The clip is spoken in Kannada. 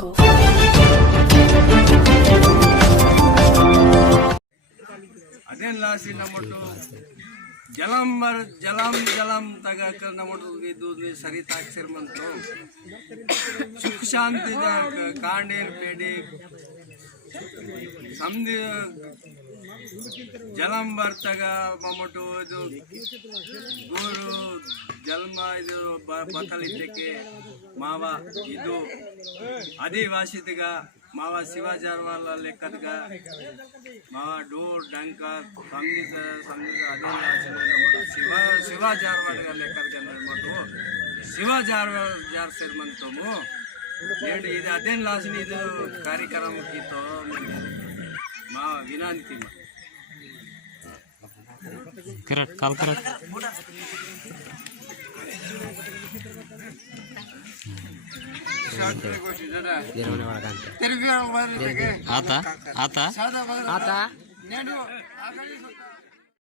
jungle. ಅದೇನ್ ಲಾಸಿ ನಮ್ಮಟ್ಟು ಜಲಂ ತಗಕ ನಮ್ಮಟ್ಟು ಇದು ಸರಿತಾಕ್ಸಿರ್ಮಂತು ಸುಖ ಶಾಂತಿ ಕಾಂಡೇರ್ ಪೇಡಿ ಸಮದಿ ಜಲಂ ಬರ್ತಗ ಮಮ್ಮಟ್ಟು ಇದು ಗೋರು ಜನ್ಮ ಇದು ಬತ್ತಲಿದ್ದಕ್ಕೆ ಮಾವ ಇದು ಆದಿವಾಸಿದಿಗ ಮಾವ ಶಿವಾಜಾರ್ವಾಲ ಲೆಕ್ಕದ್ಗ ಮಾವ ಡೋರ್ ಡಂಕ ಸಂಗೀತ ಅದೇ ಶಿವಾಜಾರ್ವಾಡ್ಗ ಲೆಕ್ಕದ್ಗ ಮಟ್ಟು ಶಿವಾಜಾರ್ ಸೇರ್ಮಂತಮು నేడు ఇది అదేం లాసిన ఇది కార్యక్రమకితో మా వినాంతి కరెక్ట్ కాల్ కరెక్ట్ ಆತ ಆತ ಆತ